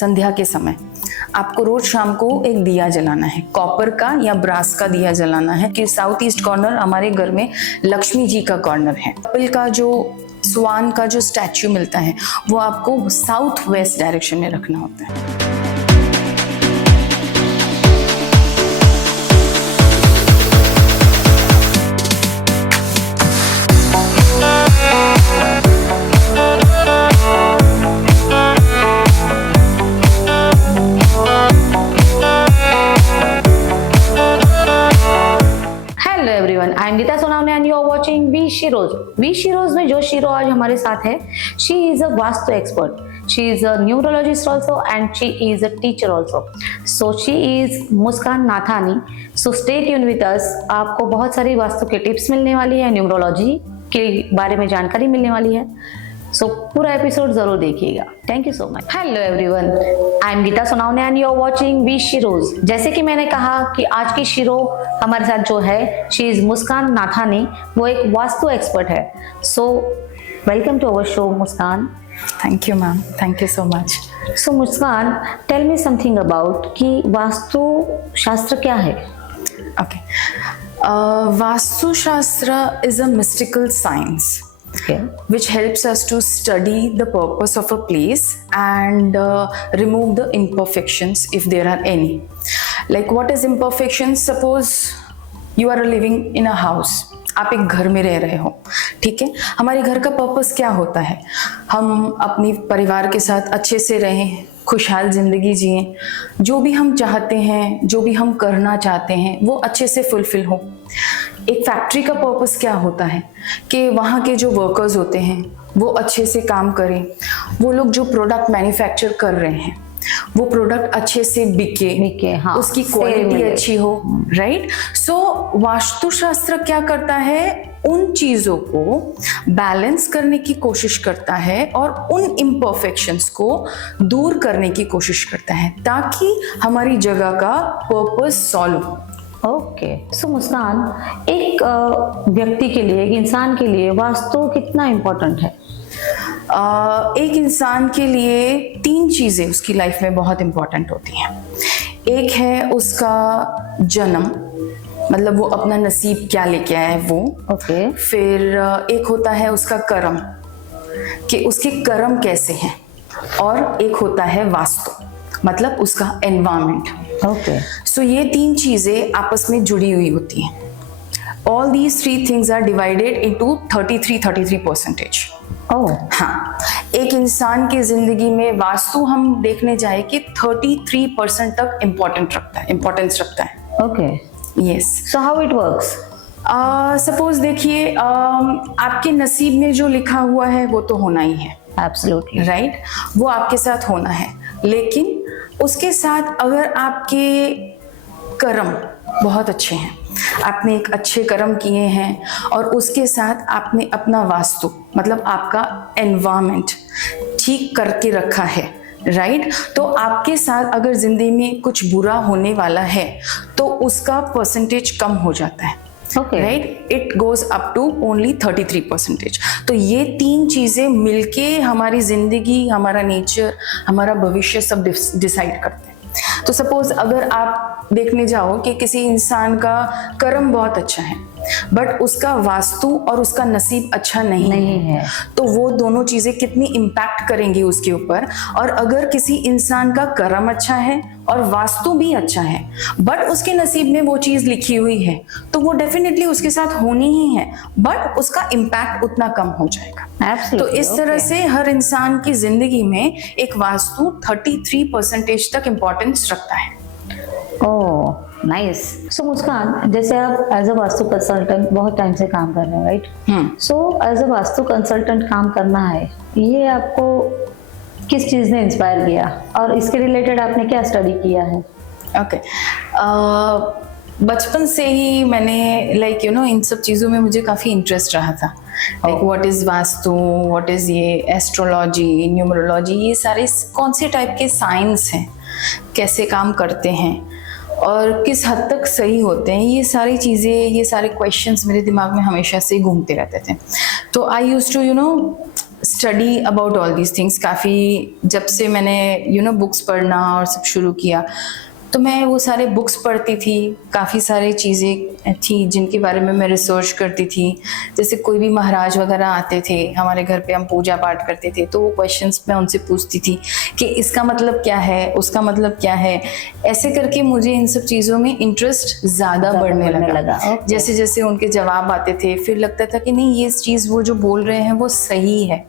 संध्या के समय आपको रोज शाम को एक दिया जलाना है, कॉपर का या ब्रास का दिया जलाना है। कि साउथ ईस्ट कॉर्नर हमारे घर में लक्ष्मी जी का कॉर्नर है। कपिल का जो स्वान का जो स्टैच्यू मिलता है वो आपको साउथ वेस्ट डायरेक्शन में रखना होता है। I am Geeta Sonawane and you are watching we sheroes. We sheroes में जो शीरो आज हमारे साथ है, she is a vastu expert, she is a neurologist also and she is a teacher also. So she is Muskan Nathani. So stay tune with us. आपको बहुत सारी वास्तु के टिप्स मिलने वाली है, न्यूरोलॉजी के बारे में जानकारी मिलने वाली है। सो पूरा एपिसोड जरूर देखिएगा। Thank you so much. Hello everyone, I am Geeta Sonawane and you are watching we sheroes. जैसे कि मैंने कहा कि आज की शीरो हमारे साथ जो है, शी इज मुस्कान नाथानी। वो एक वास्तु एक्सपर्ट है। So welcome to our show Muskan. Thank you ma'am, thank you so much. So Muskan, tell me something about कि वास्तु शास्त्र क्या है? Okay, vastu shastra is a mystical science which helps us to study the purpose of a place and remove the imperfections if there are any. Like what is imperfections? Suppose you are living in a house. आप एक घर में रह रहे हो, ठीक है। हमारे घर का पर्पस क्या होता है? हम अपनी परिवार के साथ अच्छे से रहें, खुशहाल जिंदगी जिएं, जो भी हम चाहते हैं, जो भी हम करना चाहते हैं वो अच्छे से फुलफिल हो। एक फैक्ट्री का पर्पस क्या होता है कि वहाँ के जो वर्कर्स होते हैं वो अच्छे से काम करें, वो लोग जो प्रोडक्ट मैन्युफैक्चर कर रहे हैं वो प्रोडक्ट अच्छे से बिके, हाँ, उसकी क्वालिटी अच्छी हो, राइट। सो वास्तुशास्त्र क्या करता है? उन चीजों को बैलेंस करने की कोशिश करता है और उन इम्परफेक्शंस को दूर करने की कोशिश करता है ताकि हमारी जगह का पर्पस सॉल्व हो। ओके, सो मुस्कान, एक व्यक्ति के लिए, एक इंसान के लिए वास्तु कितना इम्पोर्टेंट है? एक इंसान के लिए 3 चीजें उसकी लाइफ में बहुत इम्पोर्टेंट होती हैं। एक है उसका जन्म, मतलब वो अपना नसीब क्या लेके आया है वो। ओके। फिर एक होता है उसका कर्म, कि उसके कर्म कैसे हैं, और एक होता है वास्तु, मतलब उसका एनवायरमेंट। ओके। सो ये 3 चीजें आपस में जुड़ी हुई होती हैं। All these 3 things are divided into 33%. ओह, हाँ, एक इंसान की जिंदगी में वास्तु हम देखने जाए कि 33% तक इम्पोर्टेंस रखता है। Okay, yes. So how it works? Suppose देखिए, आपके नसीब में जो लिखा हुआ है वो तो होना ही है, एब्सोल्युटली राइट, वो आपके साथ होना है। लेकिन उसके साथ अगर आपके कर्म बहुत अच्छे हैं, आपने एक अच्छे कर्म किए हैं और उसके साथ आपने अपना वास्तु, मतलब आपका एनवायरमेंट ठीक करके रखा है, राइट, तो आपके साथ अगर जिंदगी में कुछ बुरा होने वाला है तो उसका परसेंटेज कम हो जाता है। Okay, right, it goes up to only 33%। तो ये 3 चीजें मिलके हमारी जिंदगी, हमारा नेचर, हमारा भविष्य सब डिसाइड करते हैं। तो सपोज अगर आप देखने जाओ कि किसी इंसान का कर्म बहुत अच्छा है बट उसका वास्तु और उसका नसीब अच्छा नहीं है, तो वो दोनों चीजें कितनी इम्पैक्ट करेंगी उसके ऊपर। और अगर किसी इंसान का कर्म अच्छा है और वास्तु भी अच्छा है बट उसके नसीब में वो चीज लिखी हुई है तो वो डेफिनेटली उसके साथ होनी ही है, बट उसका इम्पैक्ट उतना कम हो जाएगा। तो इस तरह से हर इंसान की जिंदगी में एक वास्तु 33% तक इम्पोर्टेंस रखता है। ओह, नाइस। सो मुस्कान, जैसे आप एज अ वास्तु कंसल्टेंट बहुत टाइम से काम कर रहे हैं, right? So as a vastu consultant काम करना है, ये आपको किस चीज ने इंस्पायर किया और इसके रिलेटेड आपने क्या स्टडी किया है? ओके, बचपन से ही मैंने इन सब चीज़ों में मुझे काफ़ी इंटरेस्ट रहा था। Like what is vastu, what is ये एस्ट्रोलॉजी, न्यूमरोलॉजी, ये सारे कौन से टाइप के साइंस हैं, कैसे काम करते हैं और किस हद तक सही होते हैं, ये सारी चीज़ें, ये सारे क्वेश्चंस मेरे दिमाग में हमेशा से घूमते रहते थे। तो I used to study about all these things. काफ़ी जब से मैंने बुक्स पढ़ना और सब शुरू किया, तो मैं वो सारे बुक्स पढ़ती थी। काफ़ी सारी चीज़ें थी जिनके बारे में मैं रिसर्च करती थी। जैसे कोई भी महाराज वगैरह आते थे हमारे घर पे, हम पूजा पाठ करते थे, तो वो क्वेश्चंस मैं उनसे पूछती थी कि इसका मतलब क्या है, उसका मतलब क्या है। ऐसे करके मुझे इन सब चीज़ों में इंटरेस्ट ज़्यादा बढ़ने लगा। Okay. जैसे जैसे उनके जवाब आते थे, फिर लगता था कि नहीं, ये चीज़ वो जो बोल रहे हैं वो सही है,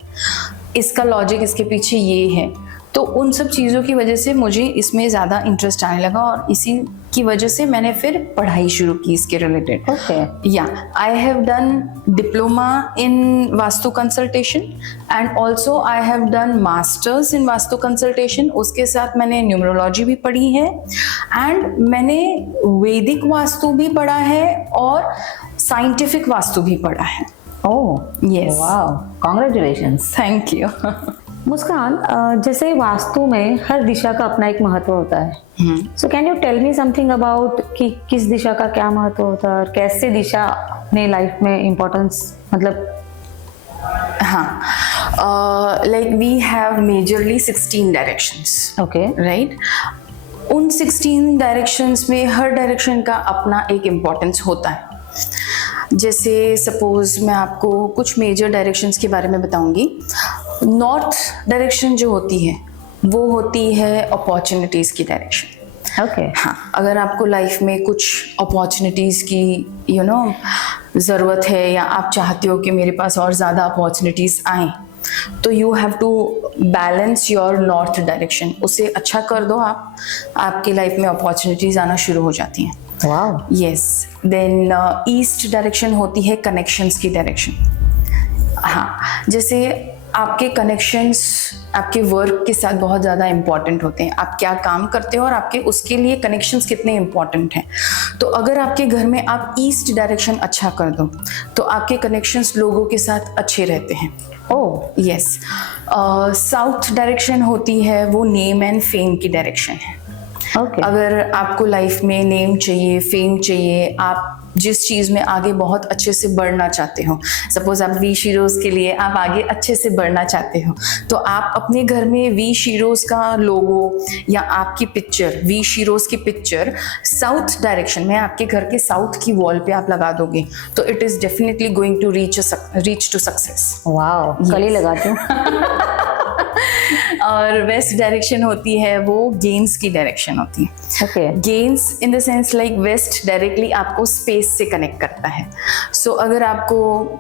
इसका लॉजिक इसके पीछे ये है। तो उन सब चीज़ों की वजह से मुझे इसमें ज़्यादा इंटरेस्ट आने लगा, और इसी की वजह से मैंने फिर पढ़ाई शुरू की इसके रिलेटेड। या I have done diploma in vastu consultation and also I have done masters in vastu consultation. उसके साथ मैंने न्यूमरोलॉजी भी पढ़ी है, एंड मैंने वैदिक वास्तु भी पढ़ा है और साइंटिफिक वास्तु भी पढ़ा है। Oh Yes. Wow, congratulations. Thank you. Muskan, जैसे वास्तु में हर दिशा का अपना एक महत्व होता है, so can you tell me something about कि किस दिशा का क्या महत्व होता है और कैसे दिशा अपने लाइफ में इम्पोर्टेंस, मतलब। हाँ, like we have majorly 16 directions, okay. Right. उन 16 डायरेक्शंस में हर डायरेक्शन का अपना एक इम्पोर्टेंस होता है। जैसे सपोज मैं आपको कुछ मेजर डायरेक्शंस के बारे में बताऊंगी। नॉर्थ डायरेक्शन जो होती है वो होती है अपॉर्चुनिटीज़ की डायरेक्शन। ओके। हाँ, अगर आपको लाइफ में कुछ अपॉर्चुनिटीज़ की ज़रूरत है, या आप चाहते हो कि मेरे पास और ज़्यादा अपॉर्चुनिटीज़ आएँ, तो you have to balance your north direction. उसे अच्छा कर दो आप, आपकी लाइफ में अपॉर्चुनिटीज़ आना शुरू हो जाती हैं। Wow. Yes. Then east direction होती है कनेक्शंस की डायरेक्शन। हाँ, जैसे आपके कनेक्शंस आपके वर्क के साथ बहुत ज़्यादा इम्पॉर्टेंट होते हैं। आप क्या काम करते हो और आपके उसके लिए कनेक्शंस कितने इम्पॉर्टेंट हैं। तो अगर आपके घर में आप ईस्ट डायरेक्शन अच्छा कर दो, तो आपके कनेक्शंस लोगों के साथ अच्छे रहते हैं। Oh yes. साउथ डायरेक्शन होती है वो नेम एंड फेम की डायरेक्शन है। ओके। अगर आपको लाइफ में नेम चाहिए, फेम चाहिए, आप जिस चीज़ में आगे बहुत अच्छे से बढ़ना चाहते हो, सपोज आप वी शीरोज के लिए आप आगे अच्छे से बढ़ना चाहते हो, तो आप अपने घर में वी शीरोज का लोगो या आपकी पिक्चर, वी शीरोज की पिक्चर साउथ डायरेक्शन में आपके घर के साउथ की वॉल पे आप लगा दोगे, तो it is definitely going to reach to success. Wow, कल ही लगाती हूँ। और वेस्ट डायरेक्शन होती है वो गेन्स की डायरेक्शन होती है। Okay. Gains in the sense like west directly आपको स्पेस से कनेक्ट करता है। सो अगर आपको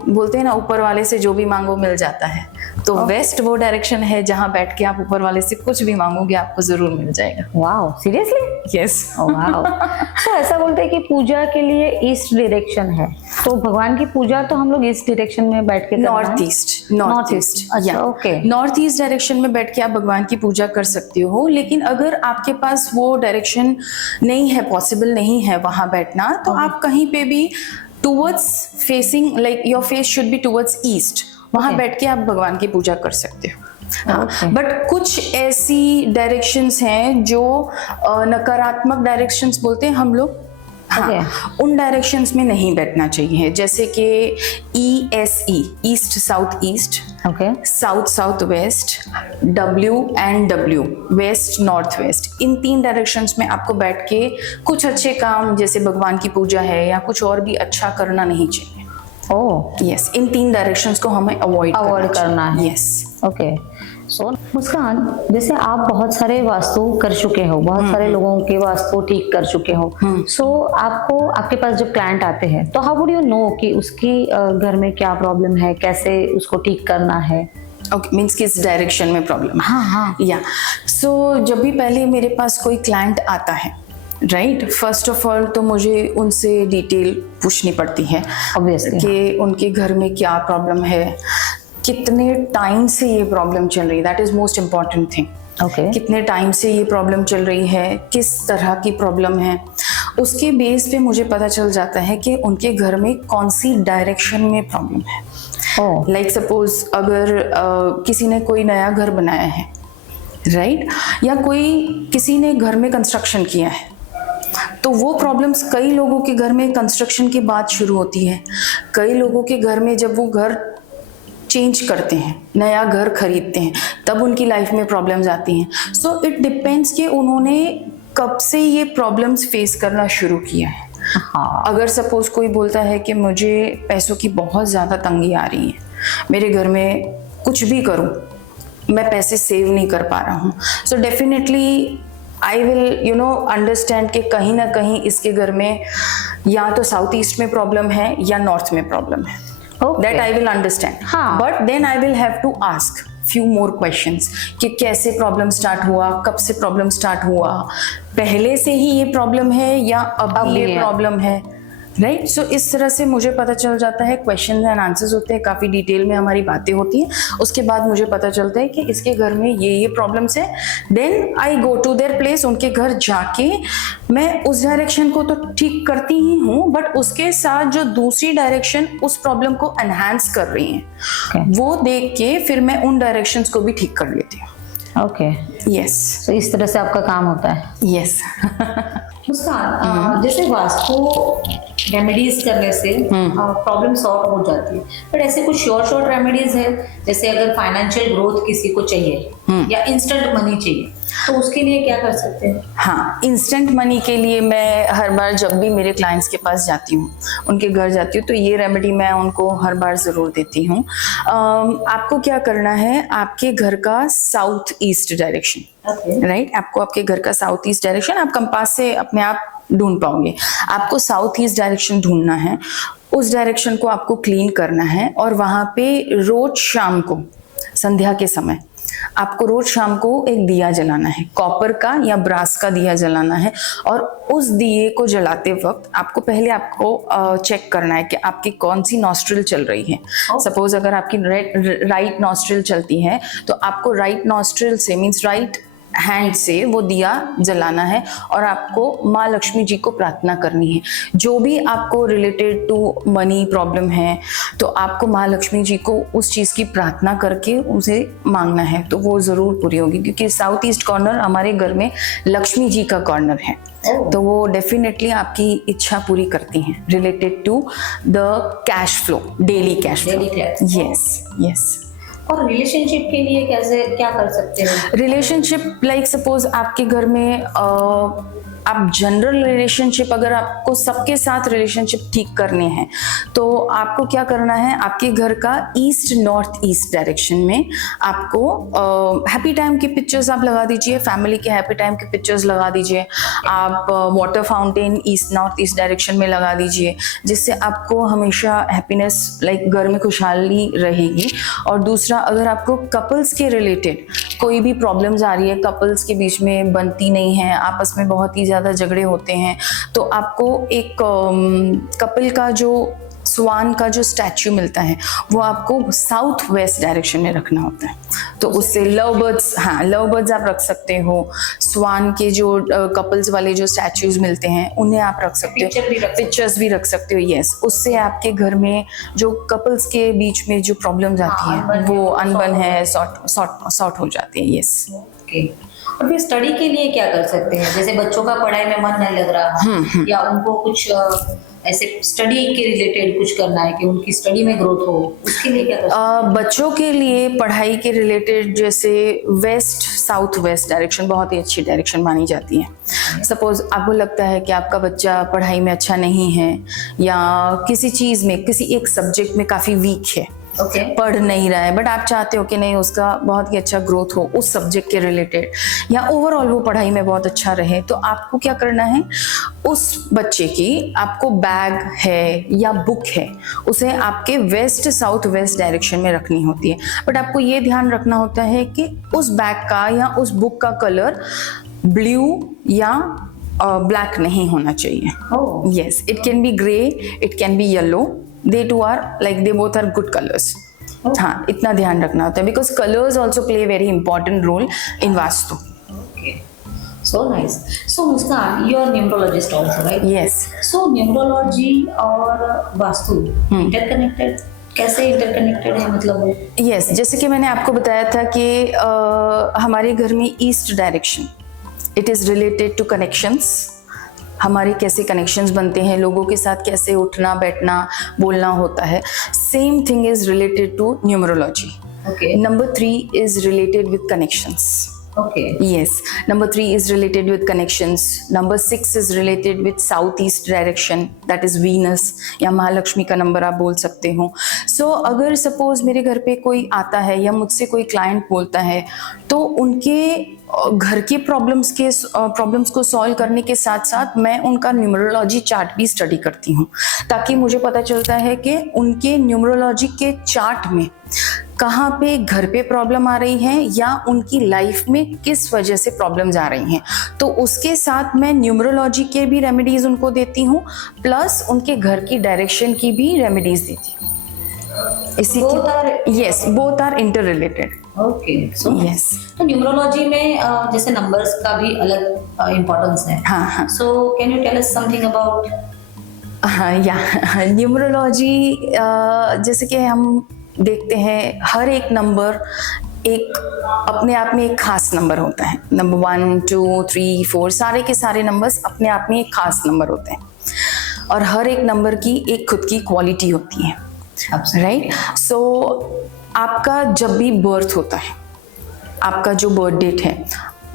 बोलते हैं ना ऊपर वाले से जो भी मांगो मिल जाता है, तो वेस्ट वो डायरेक्शन है जहाँ बैठ के आप ऊपर वाले से कुछ भी मांगोगे आपको जरूर मिल जाएगा। Wow, seriously? यस। वाओ। तो ऐसा बोलते हैं कि पूजा के लिए ईस्ट डायरेक्शन है, तो भगवान की पूजा तो हम लोग ईस्ट डायरेक्शन में बैठ के नॉर्थ ईस्ट। अच्छा, ओके। नॉर्थ ईस्ट डायरेक्शन में बैठ के आप भगवान की पूजा कर सकते हो, लेकिन अगर आपके पास वो डायरेक्शन नहीं है, पॉसिबल नहीं है वहां बैठना, तो आप कहीं पे भी towards facing, like your face should be towards east, वहां बैठ के आप भगवान की पूजा कर सकते हो। हाँ, बट कुछ ऐसी डायरेक्शंस हैं जो नकारात्मक डायरेक्शंस बोलते हैं हम लोग। हाँ, उन डायरेक्शंस में नहीं बैठना चाहिए। जैसे कि ESE, east south east, okay, south south west, WNW, west north west, इन 3 डायरेक्शंस में आपको बैठ के कुछ अच्छे काम जैसे भगवान की पूजा है या कुछ और भी अच्छा करना नहीं चाहिए। ओह यस, इन 3 डायरेक्शंस को हमें अवॉइड करना है। यस। ओके। सो मुस्कान, जैसे आप बहुत सारे वास्तु कर चुके हो, बहुत सारे लोगों के वास्तु ठीक कर चुके हो, सो आपको आपके पास जब क्लाइंट आते हैं तो हाउ वुड यू नो कि उसकी घर में क्या प्रॉब्लम है, कैसे उसको ठीक करना है? ओके, मीन्स किस डायरेक्शन में प्रॉब्लम? हाँ। या सो जब भी पहले मेरे पास कोई क्लाइंट आता है, राइट, फर्स्ट ऑफ ऑल तो मुझे उनसे डिटेल पूछनी पड़ती है ऑब्वियसली कि उनके घर में क्या प्रॉब्लम है, कितने टाइम से ये प्रॉब्लम चल रही है, that is most important thing. Okay. कितने टाइम से ये प्रॉब्लम चल रही है, किस तरह की प्रॉब्लम है, उसके बेस पे मुझे पता चल जाता है कि उनके घर में कौन सी डायरेक्शन में प्रॉब्लम है। लाइक सपोज अगर किसी ने कोई नया घर बनाया है, राइट, या किसी ने घर में कंस्ट्रक्शन किया है, तो वो प्रॉब्लम्स कई लोगों के घर में कंस्ट्रक्शन के बाद शुरू होती है। कई लोगों के घर में जब वो घर चेंज करते हैं, नया घर खरीदते हैं, तब उनकी लाइफ में प्रॉब्लम्स आती हैं. सो इट डिपेंड्स कि उन्होंने कब से ये प्रॉब्लम्स फेस करना शुरू किया है. हाँ. अगर सपोज कोई बोलता है कि मुझे पैसों की बहुत ज़्यादा तंगी आ रही है, मेरे घर में कुछ भी करूं मैं पैसे सेव नहीं कर पा रहा हूं, so definitely I will understand कि कहीं ना कहीं इसके घर में या तो साउथ ईस्ट में प्रॉब्लम है या नॉर्थ में प्रॉब्लम है. That I will understand. हाँ. But then I will have to ask few more questions कि कैसे प्रॉब्लम स्टार्ट हुआ, कब से प्रॉब्लम स्टार्ट हुआ, पहले से ही ये प्रॉब्लम है या अब ये प्रॉब्लम है, राइट. सो इस तरह से मुझे पता चल जाता है. क्वेश्चन एंड आंसर्स होते हैं, काफ़ी डिटेल में हमारी बातें होती हैं. उसके बाद मुझे पता चलता है कि इसके घर में ये प्रॉब्लम्स है. Then I go to their place. उनके घर जाके मैं उस डायरेक्शन को तो ठीक करती ही हूँ, बट उसके साथ जो दूसरी डायरेक्शन उस प्रॉब्लम को एनहांस कर रही है वो देख के फिर मैं उन डायरेक्शंस को भी ठीक कर लेती हूँ. ओके. यस. तो इस तरह से आपका काम होता है. यस. मुस्कान, जैसे वास्तु रेमेडीज करने से प्रॉब्लम सॉल्व हो जाती है, बट ऐसे कुछ शॉर्ट रेमेडीज है, जैसे अगर फाइनेंशियल ग्रोथ किसी को चाहिए या इंस्टेंट मनी चाहिए, तो उसके लिए क्या कर सकते हैं? हाँ, इंस्टेंट मनी के लिए मैं हर बार जब भी मेरे क्लाइंट्स के पास जाती हूँ, उनके घर जाती हूँ, तो ये रेमेडी मैं उनको हर बार ज़रूर देती हूँ. आपको क्या करना है, आपके घर का साउथ ईस्ट डायरेक्शन, राइट. आपको आपके घर का साउथ ईस्ट डायरेक्शन आप कंपास से अपने आप ढूंढ पाओगे. आपको साउथ ईस्ट डायरेक्शन ढूंढना है, उस डायरेक्शन को आपको क्लीन करना है, और वहाँ पे रोज शाम को संध्या के समय आपको रोज शाम को एक दिया जलाना है, कॉपर का या ब्रास का दिया जलाना है. और उस दिए को जलाते वक्त आपको चेक करना है कि आपकी कौन सी नॉस्ट्रिल चल रही है. सपोज अगर आपकी राइट नॉस्ट्रिल चलती है तो आपको राइट नॉस्ट्रिल से मीन्स राइट हैंड से वो दिया जलाना है, और आपको माँ लक्ष्मी जी को प्रार्थना करनी है. जो भी आपको रिलेटेड टू मनी प्रॉब्लम है तो आपको माँ लक्ष्मी जी को उस चीज़ की प्रार्थना करके उसे मांगना है, तो वो ज़रूर पूरी होगी. क्योंकि साउथ ईस्ट कॉर्नर हमारे घर में लक्ष्मी जी का कॉर्नर है, तो वो डेफिनेटली आपकी इच्छा पूरी करती हैं related to the cash flow, daily cash flow. Yes. Yes. और रिलेशनशिप के लिए कैसे क्या कर सकते हैं? रिलेशनशिप लाइक सपोज आपके घर में आप जनरल रिलेशनशिप, अगर आपको सबके साथ रिलेशनशिप ठीक करने हैं तो आपको क्या करना है, आपके घर का ईस्ट नॉर्थ ईस्ट डायरेक्शन में आपको हैप्पी टाइम की पिक्चर्स आप लगा दीजिए, फैमिली के हैप्पी टाइम की पिक्चर्स लगा दीजिए. आप water fountain east north east direction में लगा दीजिए, जिससे आपको हमेशा हैप्पीनेस लाइक घर में खुशहाली रहेगी. और दूसरा, अगर आपको कपल्स के रिलेटेड कोई भी प्रॉब्लम्स आ रही है, कपल्स के बीच में बनती नहीं है, आपस में बहुत ही ज़्यादा झगड़े होते हैं, तो आपको एक कपल का जो स्वान का जो स्टैच्यू मिलता है वो आपको साउथ वेस्ट डायरेक्शन में रखना होता है. तो उससे लव बर्ड्स आप रख सकते हो. स्वान के जो कपल्स वाले जो स्टैच्यूज मिलते हैं उन्हें आप रख सकते हो, पिक्चर्स भी रख सकते हो. यस. उससे आपके घर में जो कपल्स के बीच में जो प्रॉब्लम्स आती हैं वो अनबन है सॉर्ट हो जाती है. यस. और फिर स्टडी के लिए क्या कर सकते हैं? जैसे बच्चों का पढ़ाई में मन नहीं लग रहा या उनको कुछ ऐसे स्टडी के रिलेटेड कुछ करना है कि उनकी स्टडी में ग्रोथ हो, उसके लिए क्या कर सकते हैं? बच्चों के लिए पढ़ाई के रिलेटेड जैसे वेस्ट साउथ वेस्ट डायरेक्शन बहुत ही अच्छी डायरेक्शन मानी जाती है. सपोज आपको लगता है कि आपका बच्चा पढ़ाई में अच्छा नहीं है या किसी चीज़ में किसी एक सब्जेक्ट में काफ़ी वीक है, पढ़ नहीं रहा है, बट आप चाहते हो कि नहीं उसका बहुत ही अच्छा ग्रोथ हो उस सब्जेक्ट के रिलेटेड, या ओवरऑल वो पढ़ाई में बहुत अच्छा रहे, तो आपको क्या करना है, उस बच्चे की आपको बैग है या बुक है उसे आपके वेस्ट साउथ वेस्ट डायरेक्शन में रखनी होती है. बट आपको ये ध्यान रखना होता है कि उस बैग का या उस बुक का कलर ब्लू या ब्लैक नहीं होना चाहिए. Yes. It can be grey, it can be yellow. They two are like they both are good colors. हाँ, इतना ध्यान रखना होता है because colors also play a very important role in Vastu. Okay. So nice. So Muskan, you are numerologist also, right? Yes. So numerology और vastu interconnected, कैसे interconnected है मतलब? Yes, जैसे कि मैंने आपको बताया था कि हमारे घर में east direction, it is related to connections. हमारे कैसे कनेक्शंस बनते हैं, लोगों के साथ कैसे उठना बैठना बोलना होता है, same thing is related to numerology. Okay. Number 3 is related with connections. Okay. Yes. Number 3 is related with connections. Number 6 is related with southeast direction. That is Venus. या महालक्ष्मी का नंबर आप बोल सकते हो. So अगर सपोज मेरे घर पे कोई आता है या मुझसे कोई क्लाइंट बोलता है तो उनके घर के प्रॉब्लम्स को सॉल्व करने के साथ साथ मैं उनका न्यूमरोलॉजी चार्ट भी स्टडी करती हूँ, ताकि मुझे पता चलता है कि उनके न्यूमरोलॉजी के चार्ट में कहाँ पे घर पे प्रॉब्लम आ रही है या उनकी लाइफ में किस वजह से प्रॉब्लम्स आ रही हैं. तो उसके साथ मैं न्यूमरोलॉजी के भी रेमेडीज उनको देती हूँ, प्लस उनके घर की डायरेक्शन की भी रेमेडीज देती हूँ. Yes, both are interrelated. Okay. So yes. तो न्यूमरोलॉजी में जैसे नंबर्स का भी अलग इम्पोर्टेंस है. हाँ हाँ. So can you tell us something about? हाँ या न्यूमरोलॉजी जैसे कि हम देखते हैं हर एक नंबर एक अपने आप में एक खास नंबर होता है. नंबर 1 2 3 4 सारे के सारे नंबर्स अपने आप में एक खास नंबर होते हैं और हर एक नंबर की एक खुद की क्वालिटी होती है. राइट. सो आपका जब भी बर्थ होता है, आपका जो बर्थ डेट है,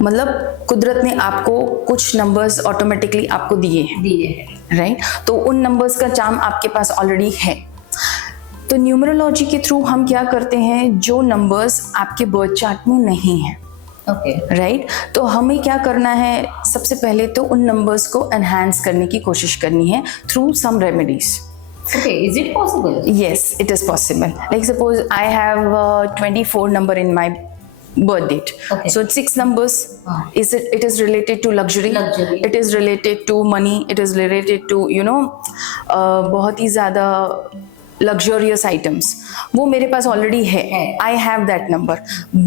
मतलब कुदरत ने आपको कुछ नंबर्स ऑटोमेटिकली आपको दिए हैं. राइट. तो उन नंबर्स का चार्म आपके पास ऑलरेडी है. तो न्यूमरोलॉजी के थ्रू हम क्या करते हैं, जो नंबर्स आपके बर्थ चार्ट में नहीं है, राइट, तो हमें क्या करना है, सबसे पहले तो उन नंबर्स को एनहांस करने की कोशिश करनी है through some remedies. Okay, is it possible? Yes, it is possible. Like suppose I have 24 number in my birth date. Okay. So it's 6 numbers. It is related to luxury. It is related to money. It is related to बहुत ही ज़्यादा luxurious items. वो मेरे पास already है. I have that number.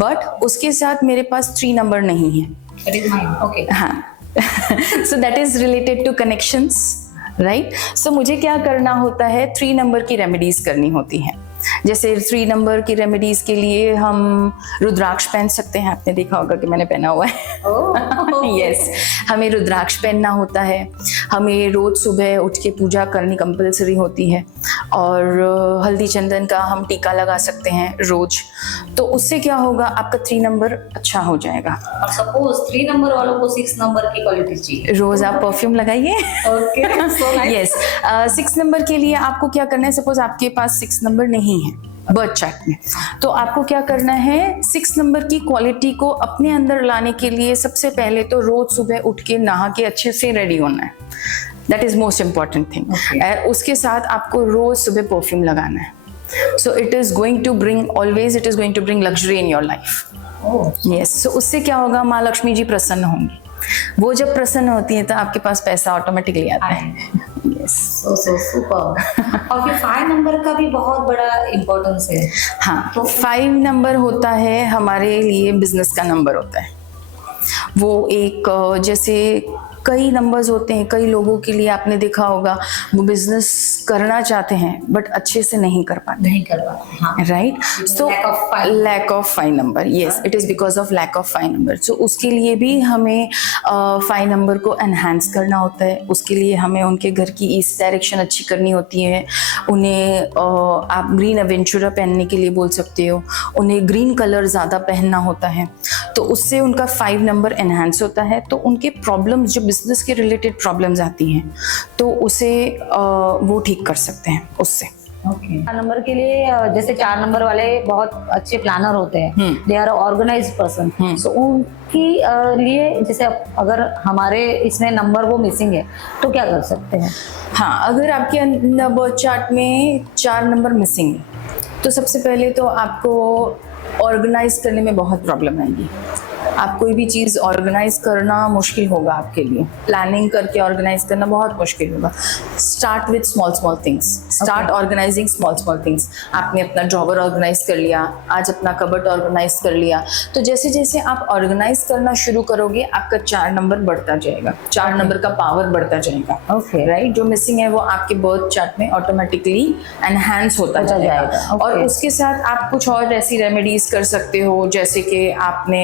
But उसके साथ मेरे पास 3 number नहीं है. That is mine. Okay. हाँ. So that is related to connections. Right. So मुझे क्या करना होता है, 3 नंबर की रेमेडीज करनी होती है. जैसे 3 नंबर की रेमेडीज के लिए हम रुद्राक्ष पहन सकते हैं. आपने देखा होगा कि मैंने पहना हुआ है. यस, हमें रुद्राक्ष पहनना होता है. हमें रोज सुबह उठ के पूजा करनी कंपलसरी होती है और हल्दी चंदन का हम टीका लगा सकते हैं रोज. तो उससे क्या होगा, आपका 3 नंबर अच्छा हो जाएगा. और सपोज 3 नंबर वालों को 6 नंबर की क्वालिटी चाहिए, रोज आप परफ्यूम लगाइए. Okay. So nice. Yes. 6 number के लिए आपको क्या करना है, सपोज आपके पास 6 नंबर नहीं है बर्थ चार्ट में, तो आपको क्या करना है, 6 नंबर की क्वालिटी को अपने अंदर लाने के लिए सबसे पहले तो रोज सुबह उठ के नहा के अच्छे से रेडी होना है. That is most important thing. उसके साथ आपको रोज सुबह परफ्यूम लगाना है. So it is going to bring luxury in your life. Yes. So उससे क्या होगा, माँ लक्ष्मी जी प्रसन्न होंगी. वो जब प्रसन्न होती है तो आपके पास पैसा ऑटोमेटिकली आता है. यस. So super. और फिर 5 नंबर का भी बहुत बड़ा इम्पोर्टेंस है. हाँ, तो 5 नंबर होता है हमारे लिए बिजनेस का नंबर होता है. वो एक जैसे कई नंबर्स होते हैं, कई लोगों के लिए आपने देखा होगा वो बिजनेस करना चाहते हैं बट अच्छे से नहीं कर पाते. Right. So lack of 5 number. Yes, it is because of lack of 5 number. So उसके लिए भी हमें 5 नंबर को एनहांस करना होता है. उसके लिए हमें उनके घर की ईस्ट डायरेक्शन अच्छी करनी होती है. उन्हें आप ग्रीन एवेंचुरा पहनने के लिए बोल सकते हो. उन्हें ग्रीन कलर ज़्यादा पहनना होता है, तो उससे उनका 5 नंबर एनहांस होता है. तो उनके प्रॉब्लम्स जो बिजनेस के रिलेटेड प्रॉब्लम्स आती हैं तो उसे वो ठीक कर सकते हैं उससे. ओके. 4 नंबर के लिए जैसे 4 नंबर वाले बहुत अच्छे प्लानर होते हैं, दे आर ऑर्गेनाइज्ड पर्सन. सो उनकी लिए जैसे अगर हमारे इसमें नंबर वो मिसिंग है तो क्या कर सकते हैं? हाँ, अगर आपके बर्थ चार्ट में 4 नंबर मिसिंग है तो सबसे पहले तो आपको ऑर्गेनाइज करने में बहुत प्रॉब्लम आएगी. आप कोई भी चीज़ ऑर्गेनाइज करना मुश्किल होगा आपके लिए. प्लानिंग करके ऑर्गेनाइज करना बहुत मुश्किल होगा. Start with small things. Start organising small things. आपने अपना ड्रॉवर ऑर्गेनाइज कर लिया, आज अपना कबर्ड ऑर्गेनाइज कर लिया. तो जैसे जैसे आप ऑर्गेनाइज करना शुरू करोगे आपका 4 नंबर बढ़ता जाएगा. 4 नंबर का पावर बढ़ता जाएगा. ओके. राइट. जो मिसिंग है वो आपके बर्थ चार्ट में ऑटोमेटिकली एनहांस होता जाएगा. और उसके साथ आप कुछ और ऐसी रेमेडीज कर सकते हो, जैसे कि आपने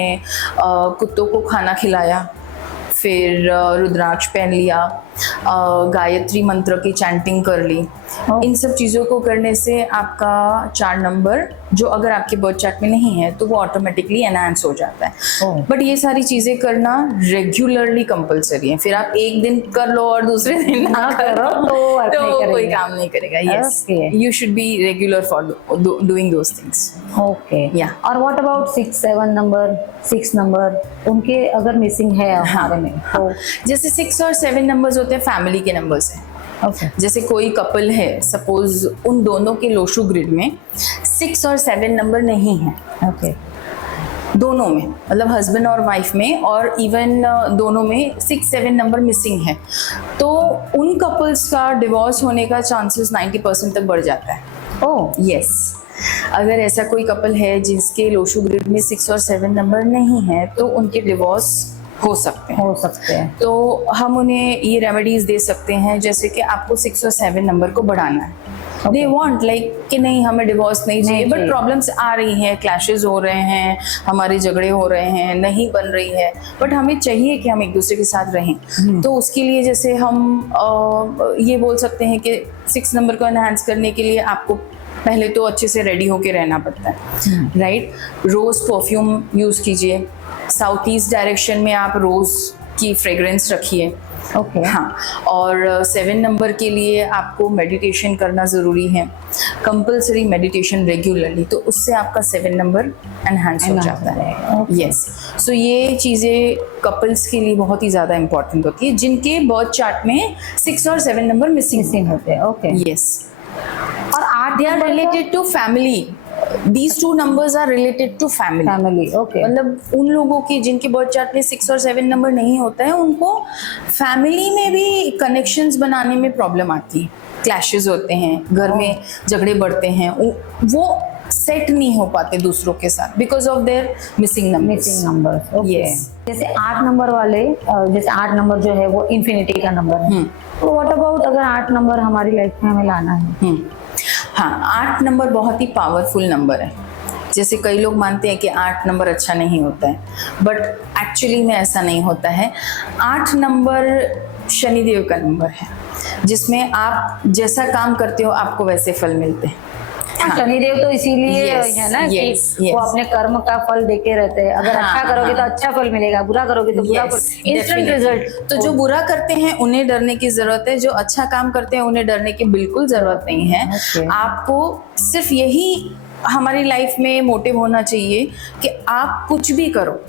कुत्तों को खाना खिलाया, फिर रुद्राक्ष पहन लिया, गायत्री मंत्र की चैंटिंग कर ली। इन सब चीज़ों को करने से आपका 4 नंबर जो अगर आपके बर्थ चार्ट में नहीं है तो वो ऑटोमेटिकली एनहांस हो जाता है। बट ये सारी चीज़ें करना रेगुलरली कंपलसरी है। फिर आप एक दिन कर लो और दूसरे दिन ना करो तो कोई काम नहीं करेगा। Yes, you should be regular for doing those things. Okay या और व्हाट अबाउट 6 7 नंबर 6 नंबर उनके अगर मिसिंग है हमारे में तो जैसे 6 और 7 नंबर्स होते हैं फैमिली के नंबर्स हैं। ओके जैसे कोई कपल है, सपोज उन दोनों के लोशु ग्रिड में 6 और 7 नंबर नहीं है, ओके दोनों में, मतलब हस्बैंड और वाइफ में, और इवन दोनों में 6 7 नंबर मिसिंग है, तो उन कपल्स का डिवोर्स होने का चांसेस 90% तक बढ़ जाता है। ओह यस, अगर ऐसा कोई कपल है जिसके लोशु ग्रिड में 6 और 7 नंबर नहीं है तो उनके डिवोर्स हो सकते हैं। तो हम उन्हें ये रेमेडीज दे सकते हैं, जैसे कि आपको 6 और 7 नंबर को बढ़ाना है। दे वांट लाइक कि नहीं हमें डिवोर्स नहीं चाहिए, बट प्रॉब्लम्स आ रही हैं, क्लैशेस हो रहे हैं, हमारे झगड़े हो रहे हैं, नहीं बन रही है, बट हमें चाहिए कि हम एक दूसरे के साथ रहें। तो उसके लिए जैसे हम ये बोल सकते हैं कि 6 नंबर को एनहांस करने के लिए आपको पहले तो अच्छे से रेडी होके रहना पड़ता है, राइट। रोज परफ्यूम यूज कीजिए, साउथ ईस्ट डायरेक्शन में आप रोज की फ्रेग्रेंस रखिए। ओके हाँ, और 7 नंबर के लिए आपको मेडिटेशन करना ज़रूरी है, कंपल्सरी मेडिटेशन रेगुलरली, तो उससे आपका 7 नंबर एनहांस हो जाता है। यस, सो ये चीज़ें कपल्स के लिए बहुत ही ज़्यादा इंपॉर्टेंट होती है जिनके बर्थ चार्ट में 6 और 7 नंबर मिसिंग होते हैं। ओके यस, और 8 they are related to family. These 2 numbers are related to family. Okay मतलब उन लोगों की जिनके बर्थ चार्ट में 6 और 7 नंबर नहीं होता है, उनको फैमिली में भी कनेक्शंस बनाने में प्रॉब्लम आती है, क्लैशेस होते हैं, घर में झगड़े बढ़ते हैं, वो सेट नहीं हो पाते दूसरों के साथ because of their missing numbers. Yes, जैसे 8 नंबर वाले, जैसे 8 नंबर जो है वो इंफिनिटी का नंबर है, तो व्हाट अबाउट अगर 8 नंबर हमारी लाइफ में हमें लाना है? हाँ, 8 नंबर बहुत ही पावरफुल नंबर है। जैसे कई लोग मानते हैं कि 8 नंबर अच्छा नहीं होता है, बट एक्चुअली में ऐसा नहीं होता है। 8 नंबर शनिदेव का नंबर है, जिसमें आप जैसा काम करते हो आपको वैसे फल मिलते हैं। शनिदेव तो इसीलिए है ना कि वो अपने कर्म का फल देके रहते हैं। अगर अच्छा करोगे तो अच्छा फल मिलेगा, बुरा करोगे तो बुरा फल, इंस्टेंट रिजल्ट। तो जो बुरा करते हैं उन्हें डरने की जरूरत है, जो अच्छा काम करते हैं उन्हें डरने की बिल्कुल जरूरत नहीं है। आपको सिर्फ यही हमारी लाइफ में मोटिव होना चाहिए कि आप कुछ भी करो,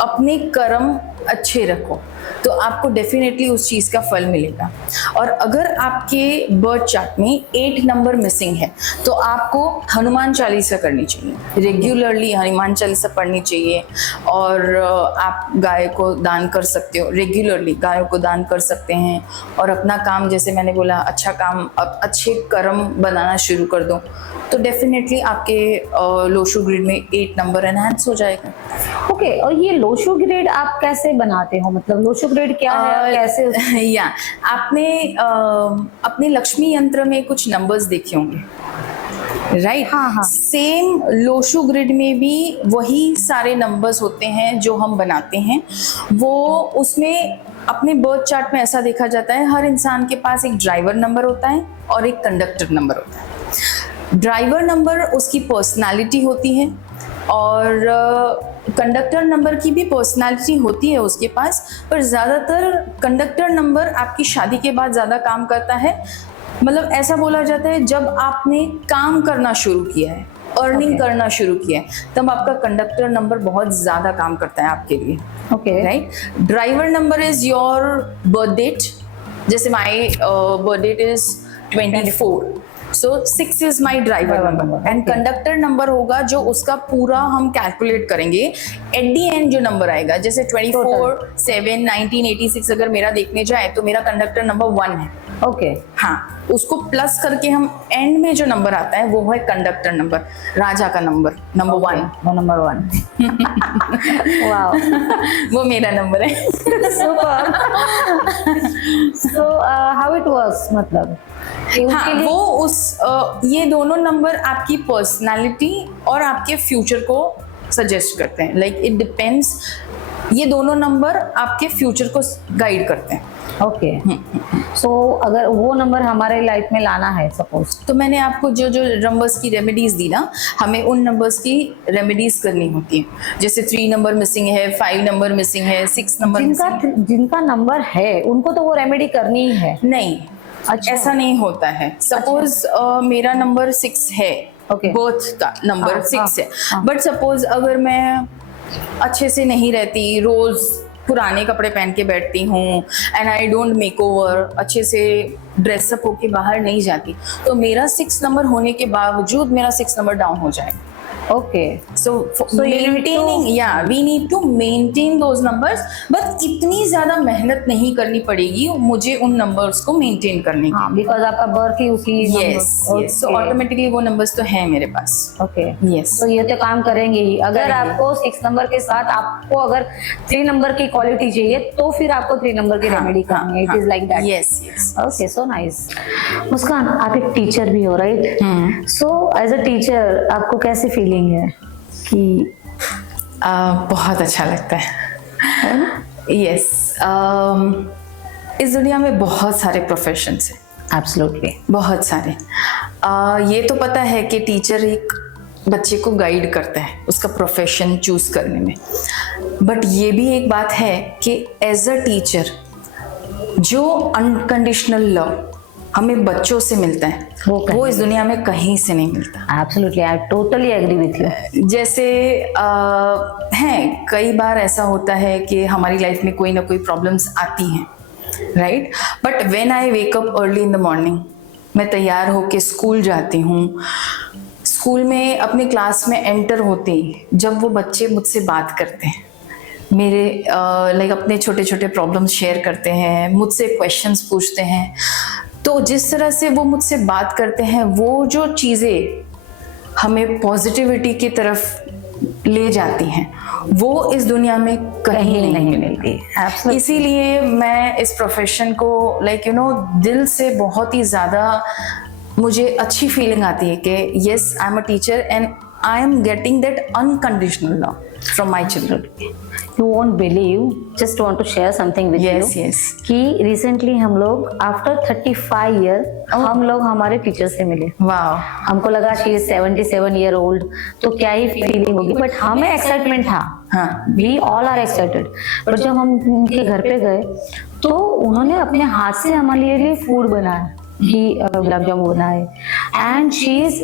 अपने कर्म अच्छे रखो, तो आपको डेफिनेटली उस चीज़ का फल मिलेगा। और अगर आपके बर्थ चार्ट में 8 नंबर मिसिंग है तो आपको हनुमान चालीसा करनी चाहिए, रेगुलरली हनुमान चालीसा पढ़नी चाहिए। और आप गाय को दान कर सकते हो, रेगुलरली गायों को दान कर सकते हैं। और अपना काम, जैसे मैंने बोला, अच्छा काम, अच्छे कर्म बनाना शुरू कर दो, तो डेफिनेटली आपके लोशु ग्रिड में 8 नंबर एनहांस हो जाएगा। ओके, और ये लोशु ग्रिड आप कैसे बनाते हो? मतलब लोशु ग्रिड क्या है, कैसे? या आपने अपने लक्ष्मी यंत्र में कुछ नंबर्स देखे होंगे, राइट? हाँ। सेम लोशु ग्रिड में भी वही सारे नंबर्स होते हैं जो हम बनाते हैं। वो उसमें अपने बर्थ चार्ट में ऐसा देखा जाता है, हर इंसान के पास एक ड्राइवर नंबर होता है और एक कंडक्टर नंबर होता है। ड्राइवर नंबर उसकी पर्सनालिटी होती है, और कंडक्टर नंबर की भी पर्सनालिटी होती है उसके पास, पर ज़्यादातर कंडक्टर नंबर आपकी शादी के बाद ज़्यादा काम करता है। मतलब ऐसा बोला जाता है, जब आपने काम करना शुरू किया है, अर्निंग करना शुरू किया है, तब आपका कंडक्टर नंबर बहुत ज़्यादा काम करता है आपके लिए। Okay, right. Driver number is your birth date. जैसे my birth date is 24, so 6 is my driver number, and conductor number होगा जो उसका पूरा हम कैलकुलेट करेंगे। एट दी एंड जो नंबर आएगा, जैसे 24, 7, 1986 अगर मेरा देखने जाए तो मेरा कंडक्टर नंबर 1 है। ओके, हाँ, उसको प्लस करके हम एंड में जो नंबर आता है वो है कंडक्टर नंबर, राजा का नंबर, नंबर 1। वो नंबर 1। वाओ, वो मेरा नंबर है। Super. So how it works, मतलब हाँ, वो ये दोनों नंबर आपकी पर्सनालिटी और आपके फ्यूचर को सजेस्ट करते हैं। लाइक इट डिपेंड्स ये दोनों नंबर आपके फ्यूचर को गाइड करते हैं। ओके, सो अगर वो नंबर हमारे लाइफ में लाना है सपोज, तो मैंने आपको जो जो नंबर्स की रेमेडीज दी ना, हमें उन नंबर्स की रेमेडीज करनी होती है। जैसे 3 नंबर मिसिंग है, 5 नंबर मिसिंग है, 6 नंबर जिनका नंबर है उनको तो वो रेमेडी करनी ही है। नहीं, अच्छा, ऐसा नहीं होता है। सपोज मेरा नंबर 6 है, Okay. बर्थ का नंबर हाँ, 6 है, हाँ। बट सपोज अगर मैं अच्छे से नहीं रहती, रोज पुराने कपड़े पहन के बैठती हूँ, and I don't make over, अच्छे से ड्रेसअप होके बाहर नहीं जाती, तो मेरा 6 नंबर होने के बावजूद मेरा 6 नंबर डाउन हो जाएगा। Okay, So maintaining, yeah, we need to maintain those numbers, but इतनी ज्यादा मेहनत नहीं करनी पड़ेगी मुझे उन नंबर्स को मेंटेन करने की। हाँ, बिकॉज आपका बर्थ ही उसी यस, सो ऑटोमेटिकली वो नंबर्स तो हैं मेरे पास। ओके, यस, तो ये तो काम करेंगे ही। अगर करेंगे। आपको 6 नंबर के साथ आपको अगर 3 नंबर की क्वालिटी चाहिए तो फिर आपको 3 नंबर की रेमेडी करनी है। It is like that. Yes yes. Okay, so nice. Muskan, आप एक टीचर भी हो, right? So as a teacher आपको कैसी फीलिंग है कि बहुत अच्छा लगता है। यस, इस दुनिया में बहुत सारे प्रोफेशंस हैं। एब्सोल्युटली, बहुत सारे। ये तो पता है कि टीचर एक बच्चे को गाइड करता है उसका प्रोफेशन चूज करने में, बट ये भी एक बात है कि एज अ टीचर जो अनकंडीशनल लव हमें बच्चों से मिलता है वो इस दुनिया में कहीं से नहीं मिलता। Absolutely, I totally agree with you. जैसे हैं, कई बार ऐसा होता है कि हमारी लाइफ में कोई ना कोई प्रॉब्लम्स आती हैं, right? But when I wake up early in the morning, मैं तैयार होके स्कूल जाती हूँ। स्कूल में अपने क्लास में एंटर होते ही जब वो बच्चे मुझसे बात करते हैं, मेरे लाइक अपने छोटे छोटे प्रॉब्लम्स शेयर करते हैं, मुझसे क्वेश्चंस पूछते हैं, तो जिस तरह से वो मुझसे बात करते हैं, वो जो चीज़ें हमें पॉजिटिविटी की तरफ ले जाती हैं, वो इस दुनिया में कहीं नहीं मिलती। इसीलिए मैं इस प्रोफेशन को लाइक दिल से बहुत ही ज़्यादा मुझे अच्छी फीलिंग आती है कि yes, I am a teacher and I am getting that unconditional love from my children. You won't believe, just want to share something with you. Yes. कि recently हम लोग after 35 year हम लोग हमारे टीचर से मिले। वाह, हमको लगा she is 77 year old, तो क्या ही फीलिंग होगी, बट हमें एक्साइटमेंट था। हाँ, We all are excited. पर जब हम उनके घर पे गए तो उन्होंने अपने हाथ से हमारे लिए फूड बनाया, कि गुलाब जामुन बनाए, and she is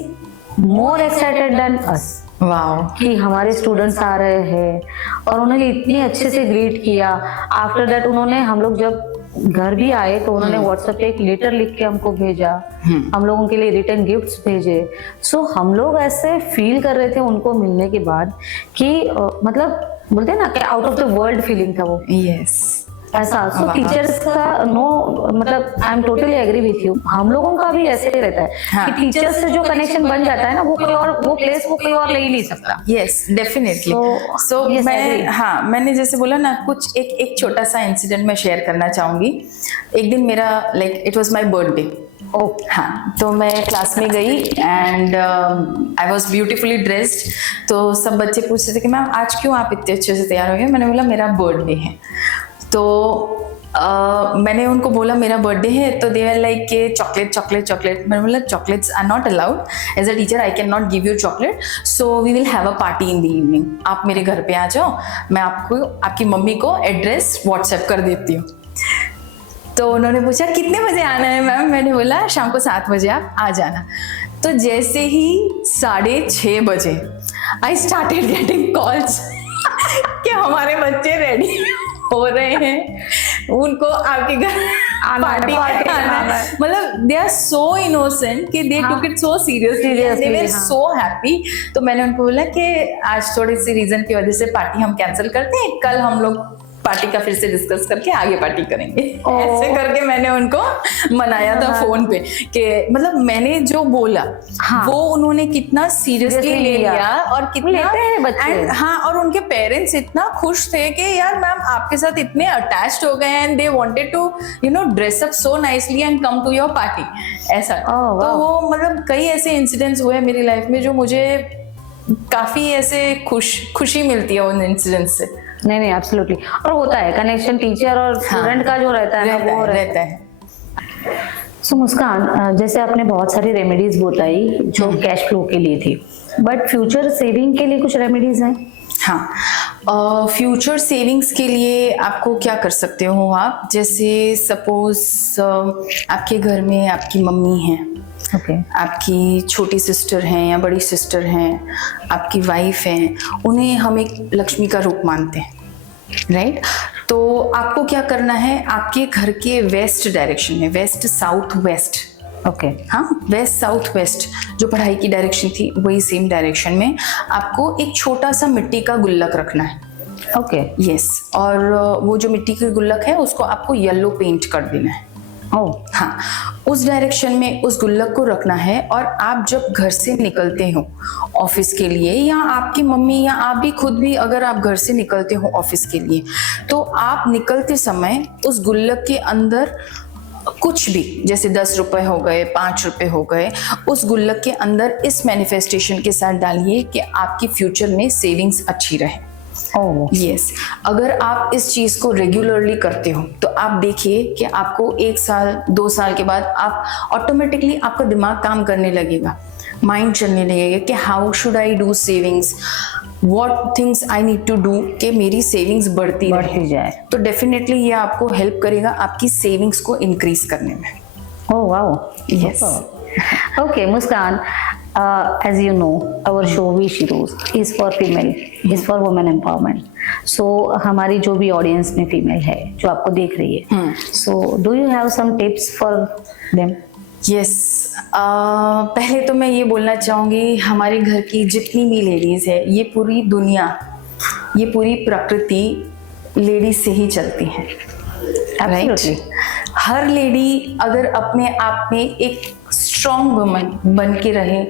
more excited than us वाह, कि हमारे स्टूडेंट्स आ रहे हैं, और उन्होंने इतने अच्छे से ग्रीट किया। आफ्टर दैट उन्होंने, हम लोग जब घर भी आए तो उन्होंने व्हाट्सएप पे एक लेटर लिख के हमको भेजा, हम लोग उनके लिए रिटर्न गिफ्ट्स भेजे। सो हम लोग ऐसे फील कर रहे थे उनको मिलने के बाद कि मतलब बोलते हैं ना कि out of the world feeling था वो। यस, ऐसा। सो टीचर्स का नो, मतलब I am totally agree with you. हम लोगों का भी ऐसे ही रहता है हाँ, कि टीचर्स से जो कनेक्शन बन जाता है ना, वो कोई और, वो प्लेस वो कोई और ले ही नहीं सकता। Yes, definitely. सो मैंने जैसे बोला ना, कुछ एक छोटा सा इंसिडेंट मैं शेयर करना चाहूंगी। एक दिन मेरा like it was my birthday. हाँ, तो मैं क्लास में गई and I was beautifully dressed. तो सब बच्चे पूछ रहे थे कि मैम आज क्यों आप इतने अच्छे से तैयार हो गए? मैंने बोला मेरा बर्थडे है। तो मैंने उनको बोला मेरा बर्थडे है, तो दे वर लाइक के चॉकलेट चॉकलेट चॉकलेट। मैंने बोला chocolates are not allowed, as a teacher I can not give you chocolate, so we will have a party in the evening. आप मेरे घर पे आ जाओ, मैं आपको आपकी मम्मी को एड्रेस व्हाट्सएप कर देती हूँ। तो उन्होंने पूछा कितने बजे आना है मैम? मैंने बोला शाम को 7 बजे आप आ जाना। तो जैसे ही 6:30 बजे आई स्टार्टेड गेटिंग कॉल्स कि हमारे बच्चे रेडी हो रहे हैं, उनको आपके घर पार्टी आना है। मतलब दे आर सो इनोसेंट कि they took it so seriously, they were so happy. तो मैंने उनको बोला कि आज थोड़ी सी रीजन की वजह से पार्टी हम कैंसिल करते हैं, कल हम लोग पार्टी का फिर से डिस्कस करके आगे पार्टी करेंगे। ऐसे करके मैंने उनको मनाया था फोन पे कि मतलब मैंने जो बोला वो उन्होंने कितना सीरियसली ले लिया और कितना लेते हैं बच्चे। हाँ, और उनके पेरेंट्स इतना खुश थे कि यार मैम आपके साथ इतने अटैच्ड हो गए and they wanted to dress up so nicely and come to your party, ऐसा। तो वो मतलब कई ऐसे इंसिडेंट्स हुए मेरी लाइफ में जो मुझे काफी ऐसे खुशी मिलती है उन इंसिडेंट्स से। नहीं नहीं एब्सोल्युटली, और होता है कनेक्शन टीचर और स्टूडेंट का जो रहता है ना, वो रहता है। सो मुस्कान, जैसे आपने बहुत सारी रेमेडीज बताई जो कैश फ्लो के लिए थी, बट फ्यूचर सेविंग के लिए कुछ रेमेडीज हैं? हाँ, फ्यूचर सेविंग्स के लिए आपको क्या कर सकते हो आप, जैसे सपोज आपके घर में आपकी मम्मी हैं, ओके, आपकी छोटी सिस्टर हैं या बड़ी सिस्टर हैं, आपकी वाइफ हैं, उन्हें हम एक लक्ष्मी का रूप मानते हैं, राइट? तो आपको क्या करना है, आपके घर के वेस्ट डायरेक्शन में, वेस्ट साउथ वेस्ट, ओके, हाँ वेस्ट साउथ वेस्ट, जो पढ़ाई की डायरेक्शन थी वही सेम डायरेक्शन में आपको एक छोटा सा मिट्टी का गुल्लक रखना है। ओके, यस, और वो जो मिट्टी का गुल्लक है उसको आपको येलो पेंट कर देना है। ओह, हाँ, उस डायरेक्शन में उस गुल्लक को रखना है, और आप जब घर से निकलते हो ऑफिस के लिए, या आपकी मम्मी या आप भी खुद भी अगर आप घर से निकलते हो ऑफिस के लिए, तो आप निकलते समय उस गुल्लक के अंदर कुछ भी, जैसे 10 रुपए हो गए, 5 रुपए हो गए, उस गुल्लक के अंदर इस मैनिफेस्टेशन के साथ डालिए कि आपकी फ्यूचर में सेविंग्स अच्छी रहे। ओह, यस, अगर आप इस चीज को रेगुलरली करते हो तो आप देखिए कि आपको 1 साल 2 साल के बाद आप ऑटोमेटिकली आपका दिमाग काम करने लगेगा, माइंड चलने लगेगा कि how should I do savings, what things I need to do कि मेरी सेविंग्स बढ़ती जाए। तो डेफिनेटली ये आपको हेल्प करेगा आपकी सेविंग्स को इंक्रीज करने में। Oh wow, yes. Okay Muskan, as you know, our show We Shiros is for female, is for women empowerment. So हमारी जो भी ऑडियंस में फीमेल है जो आपको देख रही है, so do you have some tips for them? Yes, पहले तो मैं ये बोलना चाहूँगी, हमारे घर की जितनी भी लेडीज़ है, ये पूरी दुनिया, ये पूरी प्रकृति लेडीज से ही चलती है, राइट? हर लेडी अगर अपने आप में एक स्ट्रॉन्ग वुमन बन के रहे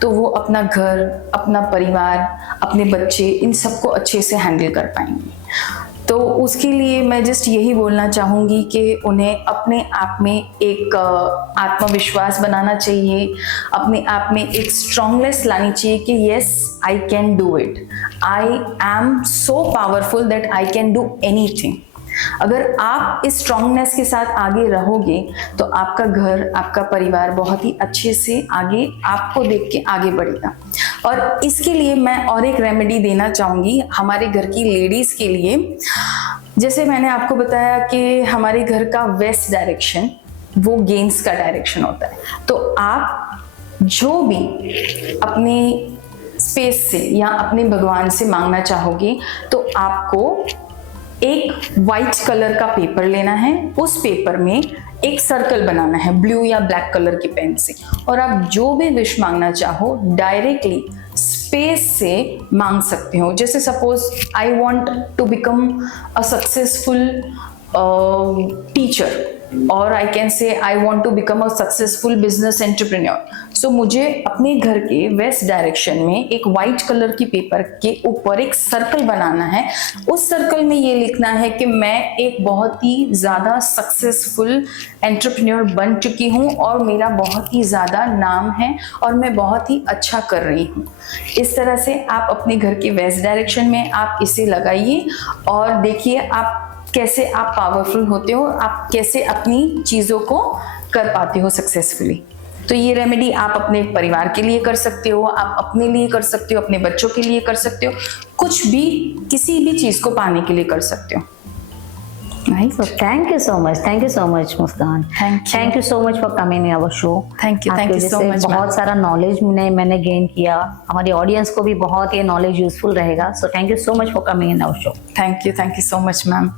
तो वो अपना घर, अपना परिवार, अपने बच्चे, इन सबको अच्छे से हैंडल कर पाएंगी। तो उसके लिए मैं जस्ट यही बोलना चाहूँगी कि उन्हें अपने आप में एक आत्मविश्वास बनाना चाहिए, अपने आप में एक स्ट्रॉन्गनेस लानी चाहिए कि yes I can do it, I am so powerful that I can do anything. अगर आप इस स्ट्रॉन्गनेस के साथ आगे रहोगे तो आपका घर, आपका परिवार बहुत ही अच्छे से आगे आपको देख के आगे बढ़ेगा। और इसके लिए मैं और एक रेमेडी देना चाहूँगी हमारे घर की लेडीज़ के लिए। जैसे मैंने आपको बताया कि हमारे घर का वेस्ट डायरेक्शन वो गेन्स का डायरेक्शन होता है, तो आप जो भी अपने स्पेस से या अपने भगवान से मांगना चाहोगे तो आपको एक वाइट कलर का पेपर लेना है, उस पेपर में एक सर्कल बनाना है ब्लू या ब्लैक कलर की पेन से, और आप जो भी विश मांगना चाहो डायरेक्टली स्पेस से मांग सकते हो। जैसे suppose I want to become a successful teacher, और I can say I want to become a successful business entrepreneur. सो मुझे अपने घर के वेस्ट डायरेक्शन में एक वाइट कलर की पेपर के ऊपर एक सर्कल बनाना है। उस सर्कल में ये लिखना है कि मैं एक बहुत ही ज़्यादा सक्सेसफुल एंटरप्रेन्योर बन चुकी हूँ और मेरा बहुत ही ज़्यादा नाम है और मैं बहुत ही अच्छा कर रही हूँ। इस तरह से आप अपने घर के वेस्ट डायरेक्शन में आप इसे लगाइए और देखिए आप कैसे आप पावरफुल होते हो, आप कैसे अपनी चीज़ों को कर पाते हो सक्सेसफुली। तो ये रेमेडी आप अपने परिवार के लिए कर सकते हो, आप अपने लिए कर सकते हो, अपने बच्चों के लिए कर सकते हो, कुछ भी किसी भी चीज़ को पाने के लिए कर सकते हो। Nice. So thank you so much Muskan. Thank you so much for coming in our show. Thank you so much। बहुत सारा नॉलेज मैंने गेन किया, हमारी ऑडियंस को भी बहुत ये नॉलेज यूजफुल रहेगा। So thank you so much for coming in our show. Thank you so much ma'am.